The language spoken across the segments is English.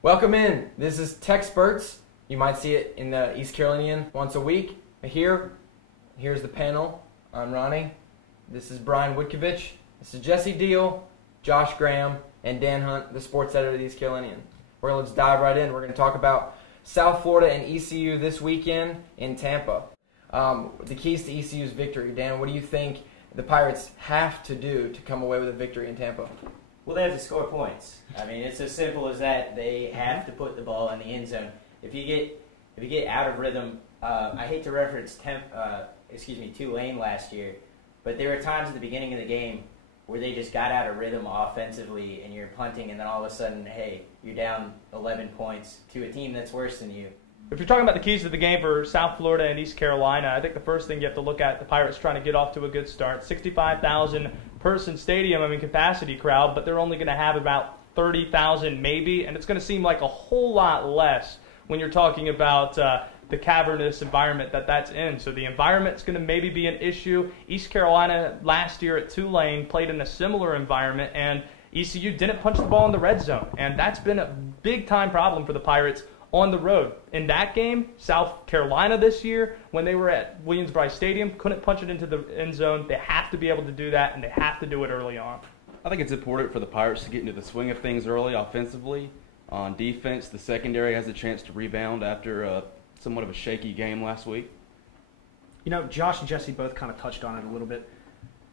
Welcome in. This is TEC'sperts. You might see it in the East Carolinian once a week. Here's the panel. I'm Ronnie. This is Brian Woodkovich. This is Jesse Deal, Josh Graham, and Dan Hunt, the sports editor of the East Carolinian. Let's dive right in. We're going to talk about South Florida and ECU this weekend in Tampa. The keys to ECU's victory. Dan, what do you think the Pirates have to do to come away with a victory in Tampa? Well, they have to score points. I mean, it's as simple as that. They have to put the ball in the end zone. If you get out of rhythm, I hate to reference Tulane last year, but there were times at the beginning of the game where they just got out of rhythm offensively, and you're punting, and then all of a sudden, hey, you're down 11 points to a team that's worse than you. If you're talking about the keys to the game for South Florida and East Carolina, I think the first thing you have to look at, the Pirates trying to get off to a good start. 65,000 person stadium, capacity crowd, but they're only going to have about 30,000 maybe, and it's going to seem like a whole lot less when you're talking about the cavernous environment that's in. So the environment's going to maybe be an issue. East Carolina last year at Tulane played in a similar environment, and ECU didn't punch the ball in the red zone, and that's been a big-time problem for the Pirates on the road. In that game, South Carolina this year, when they were at Williams-Brice Stadium, couldn't punch it into the end zone. They have to be able to do that, and they have to do it early on. I think it's important for the Pirates to get into the swing of things early offensively. On defense, the secondary has a chance to rebound after somewhat of a shaky game last week. You know, Josh and Jesse both kind of touched on it a little bit.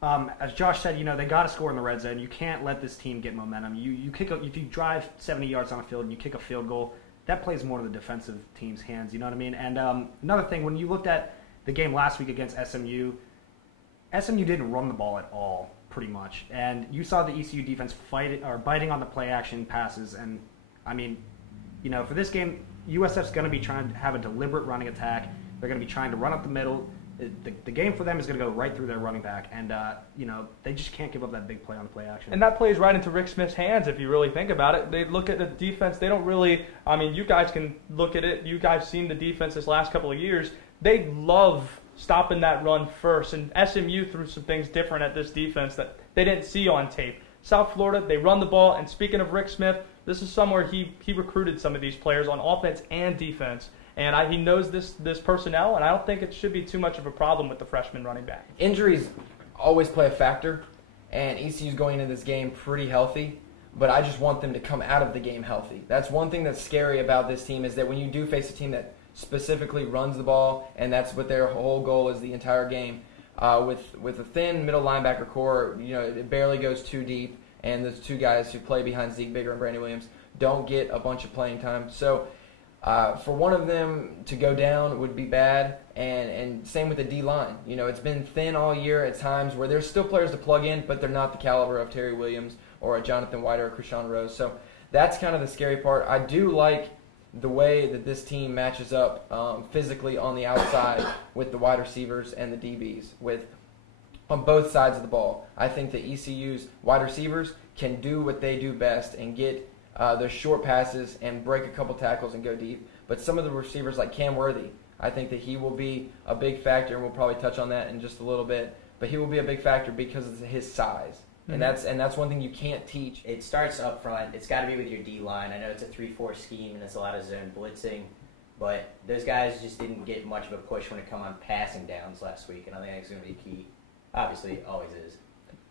As Josh said, they got to score in the red zone. You can't let this team get momentum. If you drive 70 yards on a field and you kick a field goal, that plays more to the defensive team's hands, you know what I mean? And another thing, when you looked at the game last week against SMU didn't run the ball at all, pretty much. And you saw the ECU defense biting on the play action passes. And, for this game, USF's going to be trying to have a deliberate running attack. They're going to be trying to run up the middle. The game for them is going to go right through their running back, and they just can't give up that big play on the play action. And that plays right into Rick Smith's hands if you really think about it. They look at the defense. They don't really. You guys can look at it. You guys seen the defense this last couple of years. They love stopping that run first, and SMU threw some things different at this defense that they didn't see on tape. South Florida, they run the ball, and speaking of Rick Smith, this is somewhere he recruited some of these players on offense and defense. And he knows this personnel, and I don't think it should be too much of a problem with the freshman running back. Injuries always play a factor, and ECU's going into this game pretty healthy, but I just want them to come out of the game healthy. That's one thing that's scary about this team, is that when you do face a team that specifically runs the ball, and that's what their whole goal is the entire game, with a thin middle linebacker core, it barely goes too deep, and those two guys who play behind Zeke Bigger and Brandon Williams don't get a bunch of playing time. So for one of them to go down would be bad, and same with the D-line. It's been thin all year at times where there's still players to plug in, but they're not the caliber of Terry Williams or a Jonathan White or a Krishawn Rose. So that's kind of the scary part. I do like the way that this team matches up physically on the outside with the wide receivers and the DBs on both sides of the ball. I think that ECU's wide receivers can do what they do best and get those short passes and break a couple tackles and go deep. But some of the receivers like Cam Worthy, I think that he will be a big factor, and we'll probably touch on that in just a little bit. But he will be a big factor because of his size. Mm-hmm. And that's one thing you can't teach. It starts up front. It's got to be with your D-line. I know it's a 3-4 scheme and it's a lot of zone blitzing, but those guys just didn't get much of a push when it come on passing downs last week, and I think that's going to be key. Obviously, it always is.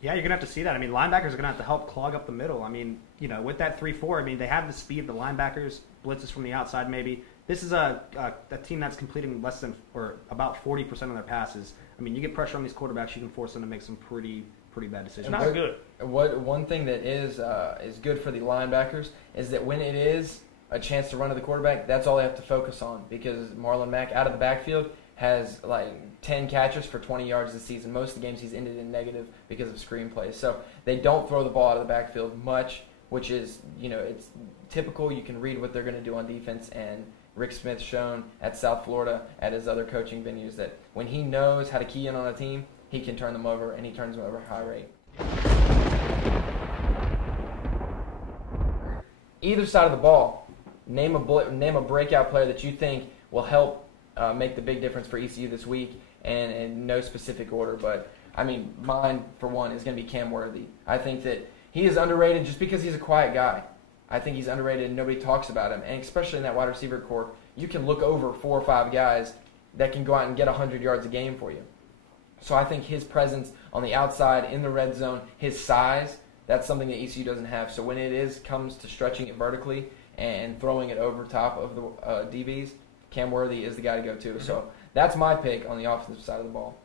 Yeah, you're going to have to see that. Linebackers are going to have to help clog up the middle. With that 3-4, they have the speed. The linebackers, blitzes from the outside maybe. This is a team that's completing less than or about 40% of their passes. You get pressure on these quarterbacks, you can force them to make some pretty bad decisions. Not good. One thing that is good for the linebackers is that when it is a chance to run to the quarterback, that's all they have to focus on, because Marlon Mack out of the backfield has 10 catches for 20 yards this season. Most of the games he's ended in negative because of screenplays. So they don't throw the ball out of the backfield much, which is, it's typical. You can read what they're going to do on defense, and Rick Smith's shown at South Florida, at his other coaching venues, that when he knows how to key in on a team, he can turn them over, and he turns them over at a high rate. Either side of the ball, name a breakout player that you think will help make the big difference for ECU this week, and in no specific order. But, mine, for one, is going to be Cam Worthy. I think that he is underrated just because he's a quiet guy. I think he's underrated and nobody talks about him. And especially in that wide receiver corps, you can look over 4 or 5 guys that can go out and get 100 yards a game for you. So I think his presence on the outside, in the red zone, his size, that's something that ECU doesn't have. So when it comes to stretching it vertically and throwing it over top of the DBs, Cam Worthy is the guy to go to. So that's my pick on the offensive side of the ball.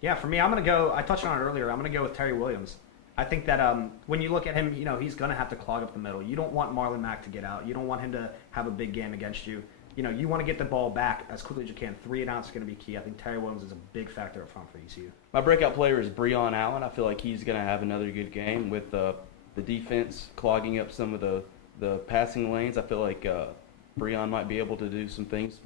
Yeah, for me, I'm going to go – I touched on it earlier. I'm going to go with Terry Williams. I think that when you look at him, he's going to have to clog up the middle. You don't want Marlon Mack to get out. You don't want him to have a big game against you. You want to get the ball back as quickly as you can. 3 and out is going to be key. I think Terry Williams is a big factor up front for ECU. My breakout player is Breon Allen. I feel like he's going to have another good game with the defense clogging up some of the passing lanes. I feel like Breon might be able to do some things.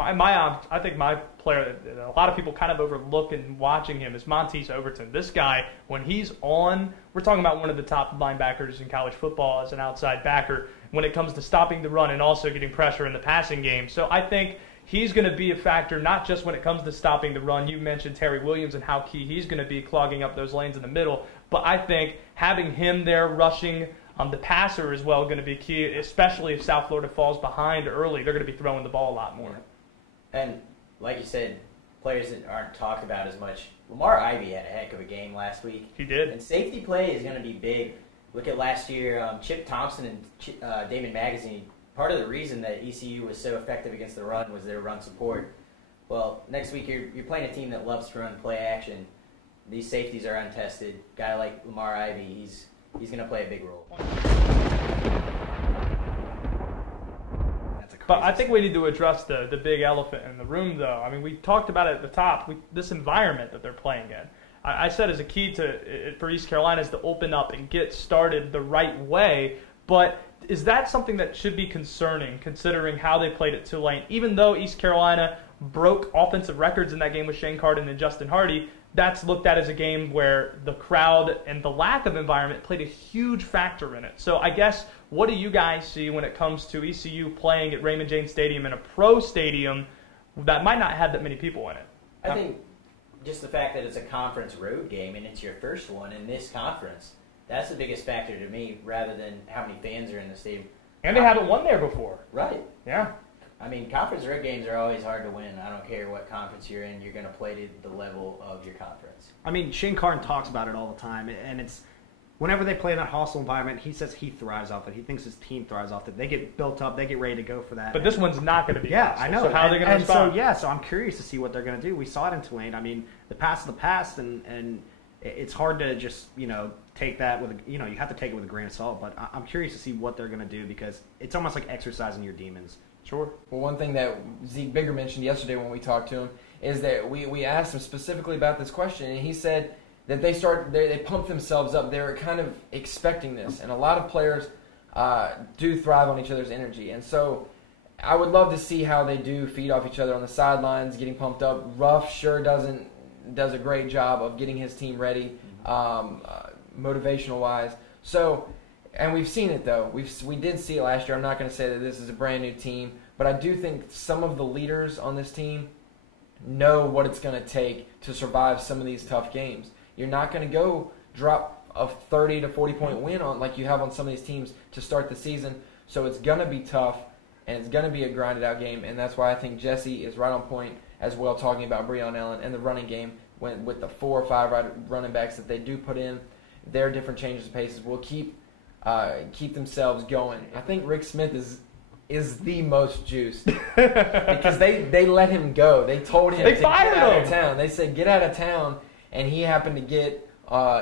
I think my player that a lot of people kind of overlook in watching him is Montez Overton. This guy, when he's on, we're talking about one of the top linebackers in college football as an outside backer when it comes to stopping the run and also getting pressure in the passing game. So I think he's going to be a factor not just when it comes to stopping the run. You mentioned Terry Williams and how key he's going to be clogging up those lanes in the middle. But I think having him there rushing the passer as well going to be key, especially if South Florida falls behind early. They're going to be throwing the ball a lot more. And like you said, players that aren't talked about as much. LAMAR IVEYS had a heck of a game last week. He did. And safety play is going to be big. Look at last year, Chip Thompson and Damon Magazine. Part of the reason that ECU was so effective against the run was their run support. Well, next week you're playing a team that loves to run play action. These safeties are untested. A guy like LAMAR IVEYS, he's going to play a big role. But I think we need to address the big elephant in the room, though. I mean, we talked about it at the top, this environment that they're playing in. I said as a key for East Carolina is to open up and get started the right way. But is that something that should be concerning, considering how they played at Tulane? Even though East Carolina broke offensive records in that game with Shane Carden and Justin Hardy, that's looked at as a game where the crowd and the lack of environment played a huge factor in it. So I guess, what do you guys see when it comes to ECU playing at Raymond James Stadium in a pro stadium that might not have that many people in it? I think just the fact that it's a conference road game and it's your first one in this conference, that's the biggest factor to me rather than how many fans are in the stadium. And they haven't won there before. Right. Yeah. I mean, conference road games are always hard to win. I don't care what conference you're in. You're going to play to the level of your conference. I mean, Shane Carden talks about it all the time, and it's whenever they play in that hostile environment, he says he thrives off it. He thinks his team thrives off it. They get built up. They get ready to go for that. But this one's not going to be hostile. I know. So how are they going to respond? So I'm curious to see what they're going to do. We saw it in Tulane. I mean, the past is the past, and it's hard to just, take that with, you have to take it with a grain of salt. But I'm curious to see what they're going to do because it's almost like exercising your demons. Sure. Well, one thing that Zeke Bigger mentioned yesterday when we talked to him is that we asked him specifically about this question, and he said that they pump themselves up. They're kind of expecting this, and a lot of players do thrive on each other's energy. And so I would love to see how they do feed off each other on the sidelines, getting pumped up. Ruff sure does a great job of getting his team ready, motivational-wise. So, and we've seen it, though. We did see it last year. I'm not going to say that this is a brand-new team, but I do think some of the leaders on this team know what it's going to take to survive some of these tough games. You're not going to go drop a 30 to 40-point win on like you have on some of these teams to start the season. So it's going to be tough, and it's going to be a grinded-out game, and that's why I think Jesse is right on point as well, talking about Breon Allen and the running game with the 4 or 5 running backs that they do put in. Their different changes of paces will keep themselves going. I think Rick Smith is the most juiced because they let him go. They told him to get out of town. They said get out of town, and he happened to get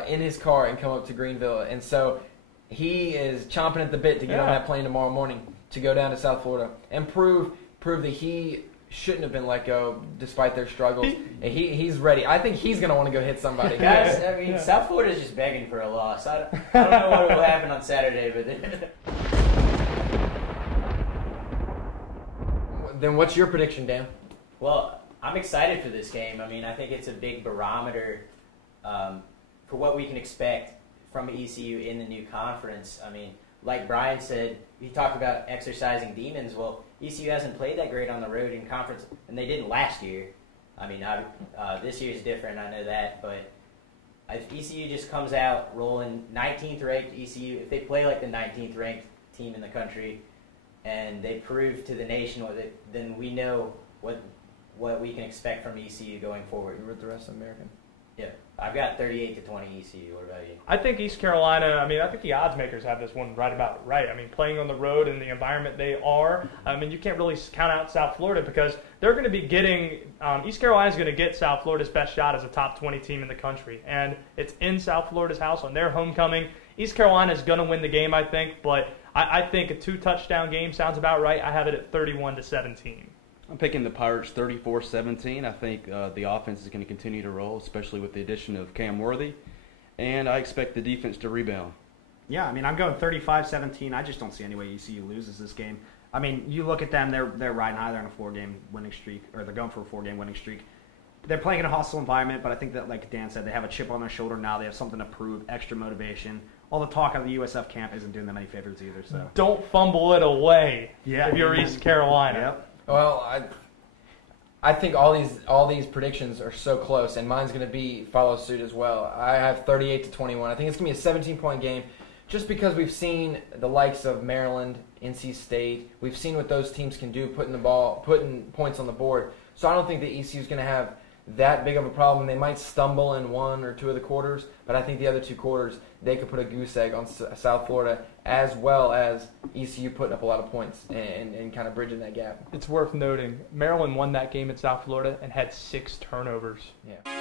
in his car and come up to Greenville, and so he is chomping at the bit to get on that plane tomorrow morning to go down to South Florida and prove that he shouldn't have been let go despite their struggles. He's ready. I think he's going to want to go hit somebody. Guys, I mean, South Florida is just begging for a loss. I don't know what will happen on Saturday, but Then what's your prediction, Dan? Well, I'm excited for this game. I mean, I think it's a big barometer for what we can expect from ECU in the new conference. I mean, like Brian said, he talked about exercising demons. Well, ECU hasn't played that great on the road in conference, and they didn't last year. I mean, this year's different, I know that, but if ECU just comes out rolling 19th ranked ECU, if they play like the 19th ranked team in the country, and they prove to the nation then we know what we can expect from ECU going forward. You're with the rest of American. Yeah, I've got 38-20 ECU. What about you? I think East Carolina, I think the odds makers have this one right about right. Playing on the road in the environment they are, you can't really count out South Florida because they're going to be getting, East Carolina's going to get South Florida's best shot as a top 20 team in the country. And it's in South Florida's house on their homecoming. East Carolina's going to win the game, I think, but I think a 2-touchdown game sounds about right. I have it at 31-17. I'm picking the Pirates 34-17. I think the offense is going to continue to roll, especially with the addition of Cam Worthy. And I expect the defense to rebound. Yeah, I'm going 35-17. I just don't see any way ECU loses this game. You look at them, they're riding high. They're on a 4-game winning streak, or they're going for a 4-game winning streak. They're playing in a hostile environment, but I think that, like Dan said, they have a chip on their shoulder now. They have something to prove, extra motivation. All the talk out of the USF camp isn't doing them any favors either. So don't fumble it away if you're amen. East Carolina. Yep. Well, I think all these predictions are so close, and mine's going to follow suit as well. I have 38-21. I think it's going to be a 17-point game, just because we've seen the likes of Maryland, NC State. We've seen what those teams can do, putting points on the board. So I don't think that ECU is going to have that big of a problem. They might stumble in 1 or 2 of the quarters, but I think the other 2 quarters they could put a goose egg on South Florida, as well as ECU putting up a lot of points and kind of bridging that gap. It's worth noting, Maryland won that game in South Florida and had 6 turnovers. Yeah.